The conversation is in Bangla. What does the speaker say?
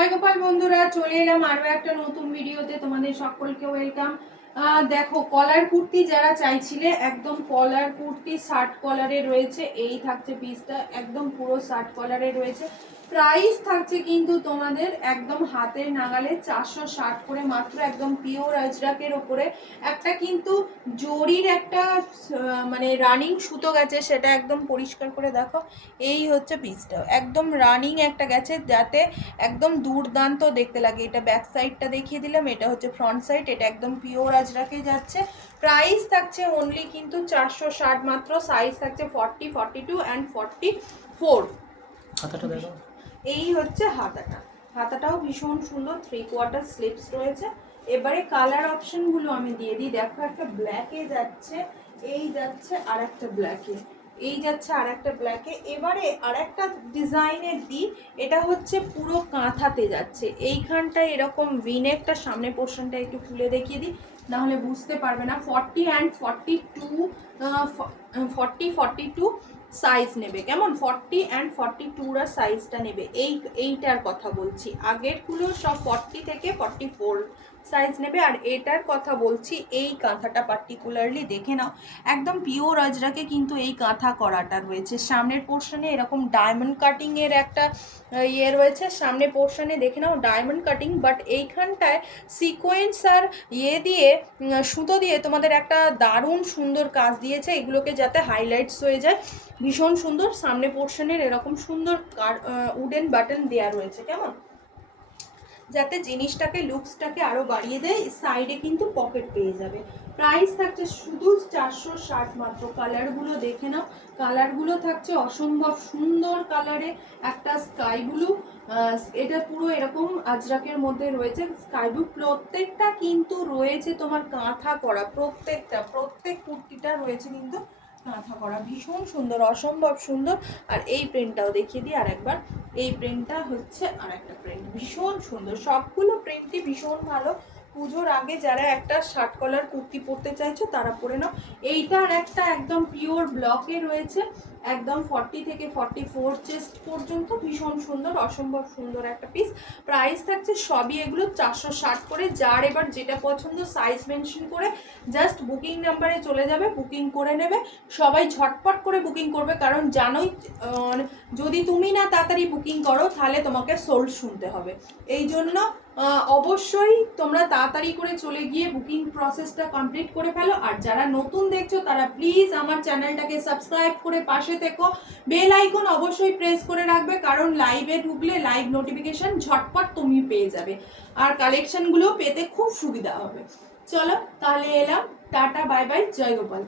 জয় গোপাল বন্ধুরা চলে এলাম আরও একটা নতুন ভিডিওতে তোমাদের সকলকে ওয়েলকাম দেখো, কলার কুর্তি যারা চাইছিলে, একদম কলার কুর্তি, শার্ট কলারে রয়েছে, এই থাকছে পিসটা একদম পুরো শার্ট কলারে রয়েছে। প্রাইস থাকছে কিন্তু তোমাদের একদম হাতের নাগালে চারশো ষাট করে, মাত্র একদম পিওর আজরাকের ওপরে। একটা কিন্তু জরির একটা মানে রানিং সুতো গেছে, সেটা একদম পরিষ্কার করে দেখো। এই হচ্ছে পিসটা একদম রানিং একটা গেছে, যাতে একদম দুর্দান্ত দেখতে লাগে। এটা ব্যাক সাইডটা দেখিয়ে দিলাম, এটা হচ্ছে ফ্রন্ট সাইড এটা একদম পিওর আজরাকে যাচ্ছে। প্রাইস থাকছে অনলি কিন্তু চারশো ষাট মাত্র সাইজ থাকছে forty forty two and forty four এই হচ্ছে হাতাটা। হাতাটাও ভীষণ সুন্দর থ্রি কোয়ার্টার স্লিপস রয়েছে। এবারে কালার অপশনগুলো আমি দিয়ে দিই। দেখো একটা ব্ল্যাকে যাচ্ছে এই যাচ্ছে আর একটা ব্ল্যাকে এই যাচ্ছে আর একটা ব্ল্যাকে এবারে আর একটা ডিজাইনের দিই এটা হচ্ছে পুরো কাঁথাতে যাচ্ছে। এইখানটায় এরকম ভিনেকটা সামনে পোর্শনটা একটু খুলে দেখিয়ে দিই নাহলে বুঝতে পারবে না। Forty and forty two forty forty two size নেবে। কেমন? ফর্টি অ্যান্ড ফর্টি টুরা সাইজটা নেবে। এই, এইটার কথা বলছি। আগেরগুলো সব ফর্টি থেকে ফর্টি ফোর সাইজ নেবে আর এটার কথা বলছি, এই কাঁথাটা পার্টিকুলারলি দেখে নাও। একদম পিওর আজরাকে কিন্তু এই কাঁথা করাটা রয়েছে। সামনের পোর্শনে এরকম ডায়মন্ড কাটিংয়ের একটা ইয়ে রয়েছে। সামনে পোর্শনে দেখে নাও ডায়মন্ড কাটিং বাট এইখানটায় সিকোয়েন্স আর ইয়ে দিয়ে সুতো দিয়ে তোমাদের একটা দারুণ সুন্দর কাজ দিয়েছে। এগুলোকে যাতে হাইলাইটস হয়ে যায়। ভীষণ সুন্দর। সামনে পোর্শনের এরকম সুন্দর উডেন বাটন দেয়া রয়েছে। কেমন? যাতে জিনিসটাকে, লুকসটাকে আরও বাড়িয়ে দেয় সাইডে কিন্তু পকেট পেয়ে যাবে। প্রাইস থাকছে শুধু চারশো ষাট মাত্র। কালারগুলো দেখে নাও। কালারগুলো থাকছে অসম্ভব সুন্দর কালারে একটা স্কাই ব্লু এটা পুরো এরকম আজরাকের মধ্যে রয়েছে স্কাই ব্লু প্রত্যেকটা কিন্তু রয়েছে তোমার কাঁথা করা, প্রত্যেকটা, প্রত্যেক কুর্তিটা রয়েছে কিন্তু কাঁথা করা। ভীষণ সুন্দর, অসম্ভব সুন্দর। আর এই প্রিন্টটাও দেখিয়ে দিই আরেকবার। এই প্রিন্টটা হচ্ছে আর একটা প্রিন্ট ভীষণ সুন্দর। সবগুলো প্রিন্টই ভীষণ ভালো। পুজোর আগে যারা একটা শার্ট কলার কুর্তি পরতে চাইছো তারা পরে নাও। এইটা আর একটা একদম পিওর ব্লকে রয়েছে। একদম ফর্টি থেকে ফর্টি ফোর চেস্ট পর্যন্ত ভীষণ সুন্দর, অসম্ভব সুন্দর একটা পিস প্রাইস থাকছে সবই এগুলো চারশো ষাট করে। যার এবার যেটা পছন্দ সাইজ মেনশন করে জাস্ট বুকিং নাম্বারে চলে যাবে বুকিং করে নেবে। সবাই ঝটপট করে বুকিং করবে কারণ জানোই যদি তুমি না তাড়াতাড়ি বুকিং করো, তাহলে তোমাকে সোল্ড শুনতে হবে। এই জন্য অবশ্যই তোমরা তাড়াতাড়ি করে চলে গিয়ে বুকিং প্রসেসটা কমপ্লিট করে ফেলো। আর যারা নতুন দেখছ, তারা প্লিজ আমার চ্যানেলটাকে সাবস্ক্রাইব করে পাশে থেকো। বেল আইকন অবশ্যই প্রেস করে রাখবে, কারণ লাইভে ঢুকলে লাইভ নোটিফিকেশান ঝটপট তুমি পেয়ে যাবে। আর কালেকশানগুলো পেতে খুব সুবিধা হবে। চলো, তাহলে এলাম। টাটা বাই বাই জয় গোপাল।